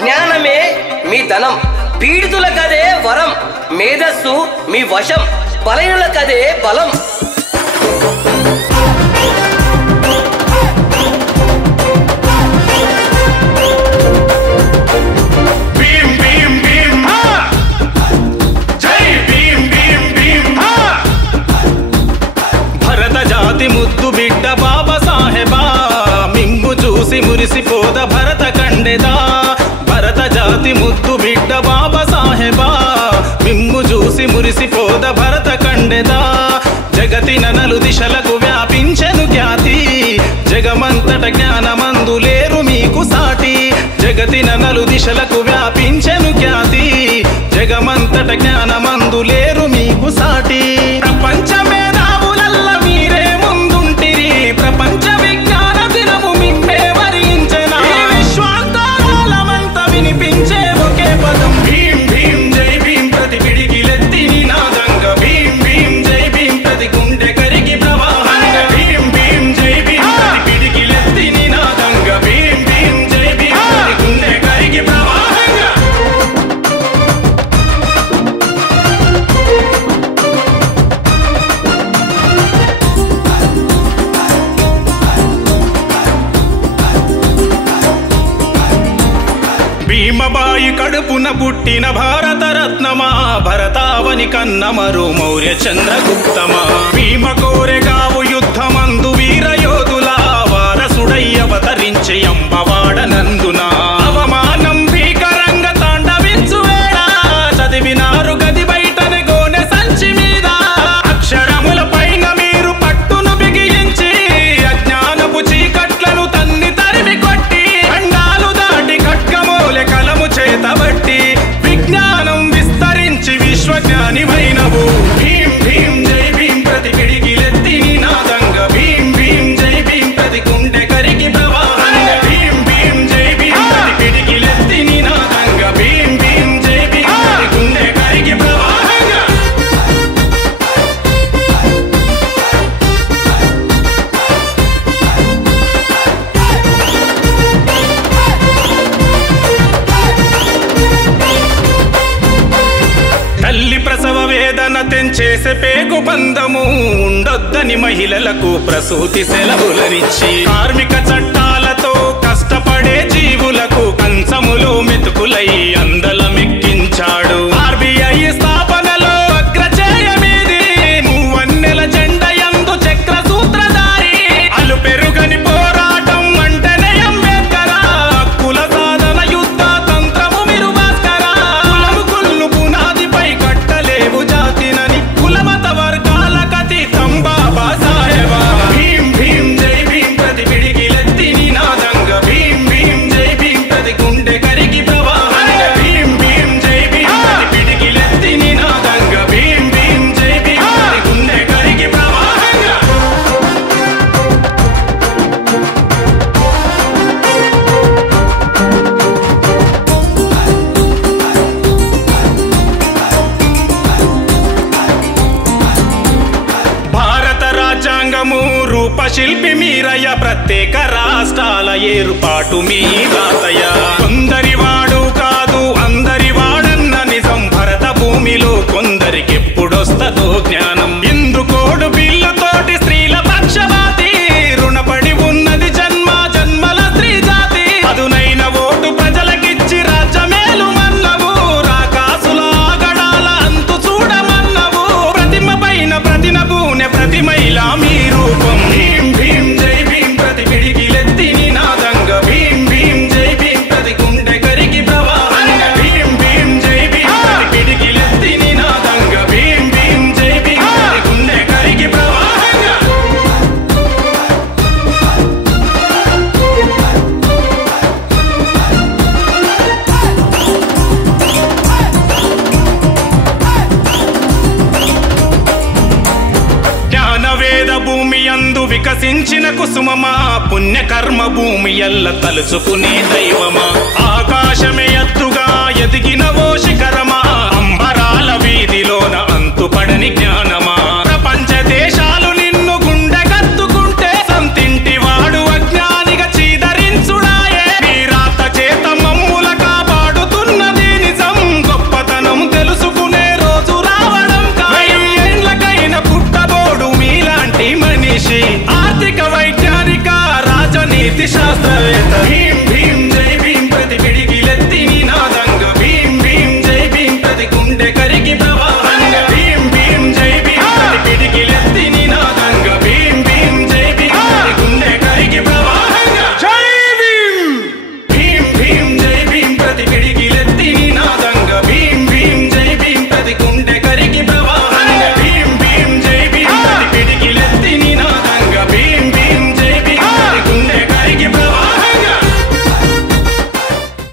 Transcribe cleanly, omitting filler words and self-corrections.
జ్ఞానమే మీ ధనం, పీడితులకదే వరం, మేధస్సు మీ వశం, బలహీనులకదే బలం. భరత జాతి ముద్దు బిడ్డ బాబా సాహెబా, మిమ్ము చూసి మురిసిపోద భరత కండెదా. భరత జాతి ముద్దు బిడ్డ బాబా సాహెబా, మిమ్ము చూసి మురిసిపోద భరత కండెదా. జగతి నలు దిశలకు వ్యాపించెను ఖ్యాతి, జగమంతట జ్ఞానమందు లేరు మీకు సాటి. జగతి నలు దిశలకు వ్యాపించెను ఖ్యాతి, జగమంతట జ్ఞానమందు లేరు మీకు సాటి. ప్రపంచ మేధావులల్ల మీరే ముందుంటిరి, ప్రపంచ విజ్ఞాన దినము మిమ్మే వరించెనా. విశ్వాంతరాలమంత వినిపించే ఒకే పదం భీం భీం జై భీం. ప్రతి పిడికిలెత్తి నినాదంగా భీం భీం జై భీం. ప్రతి గుండె కరిగి ప్రవాహంగా భీం భీం జై భీం. ప్రతి పిడికిలెత్తి నినాదంగా భీం భీం జై భీం. ప్రతి గుండె కరిగి ప్రవాహంగా. భీమబాయి కడుపున పుట్టిన భారత రత్నమా, భరతావని కన్నమరు మౌర్య చంద్రగుప్తమా. భీమ కోరెగావు యుద్ధమందు వీర యోధుల, వారసుడై అవతరించి అంబవాడ నందున. అవమానం భీకరంగా తాండవించు వేళ, చదివినారు గది బయటనే గోనె సంచి మీద. అక్షరముల పైన మీరు పట్టును బిగించి, అజ్ఞానపు చీకట్లను తన్ని తరిమి కొట్టి, అండాలు దాటి ఖడ్గమూలె కలము చేతబట్టి, విజ్ఞానం విస్తరించి విశ్వజ్ఞానివైనవు. భీం భీం జై భీం. ప్రతి పిడికిలెత్తి నినాదంగా భీం భీం జై భీం. ప్రతి గుండె కరిగి ప్రవాహంగా భీం భీం జై భీం. ప్రతి పిడికిలెత్తి నినాదంగా భీం భీం జై భీం. ప్రతి గుండె కరిగి ప్రవాహంగా. తల్లి ప్రసవ వేదన తెంచేసే పేగు బంధము, ఉండొద్దని మహిళలకు ప్రసూతి సెలవులనిచ్చి, కార్మిక చట్టాలతో కష్టపడే జీవులకు కంచములో మెతుకులై అందలమెక్కించాడు. ఆర్బీఐ స్థాపనలో అగ్రచేయమీది, మూవన్నెల జెండయందు చక్ర సూత్రధారి. అలు పెరుగని పోరాటం అంటేనే అంబేద్కర, హక్కుల సాధన యుద్ధ తంత్రము మీరు భాస్కర. కులము కుళ్ళు పునాదిపై కట్టలేవు జాతినని, కులమత వర్గాల కతీతం బాబా సాహెబా. భీం భీం జై భీం. ప్రతి పిడికిలెత్తి నినాదంగా భీం భీం జై భీం. ప్రతి గుండె కరిగి ప్రవాహంగా భీం భీం జై భీం. ప్రతి పిడికిలెత్తి నినాదంగా భీం భీం జై భీం. ప్రతి గుండె కరిగి ప్రవాహంగా. భారత రాజ్యాంగము రూపశిల్పి మీరయ్య, ప్రత్యేక రాష్ట్రాల ఏర్పాటు మీ రాతయ్య. కొందరి వాడు కాదు అందరి వాడన్న నిజం, భరత భూమిలో కొందరికెప్పుడొస్తదో జ్ఞానం. ఇందుకోడు బిల్లుతోటి స్త్రీల పక్షపాతి, రుణపడి ఉన్నది జన్మ జన్మల స్త్రీ జాతి. అదునైన ఓటు ప్రజలకిచ్చి రాజ్యమేలు మన్నవు, రాకాసుల ఆగడాల అంతు చూడమన్నవు. ప్రతిమ పైన ప్రతినబూనె ప్రతి మహిళ మీ రూపం. భీం భీం జై భీం. ప్రతి పిడికిలెత్తి నినాదంగా భీం భీం జై భీం. ప్రతి గుండె కరిగి ప్రవాహంగా భీం భీం జై భీం. ప్రతి పిడికిలెత్తి నినాదంగా భీం భీం జై భీం. ప్రతి గుండె కరిగి ప్రవాహంగా. జ్ఞానవేద భూమి యందు వికసించిన కుసుమమా, పుణ్యకర్మ భూమి ఎల్ల తలుచుకునే దైవమా. ఆకాశమే ఎత్తుగా ఎదిగిన ఓ శిఖరమా, అంబరాల వీధిలోన అంతుపడని జ్ఞానమా. ప్రపంచ దేశాలు నిన్ను గుండె కత్తుకుంటే, సంతింటి వాడు అజ్ఞానిగా చీదరించుడాయే. మీ రాత చేత మమ్ముల కాప నీతి శాస్త్ర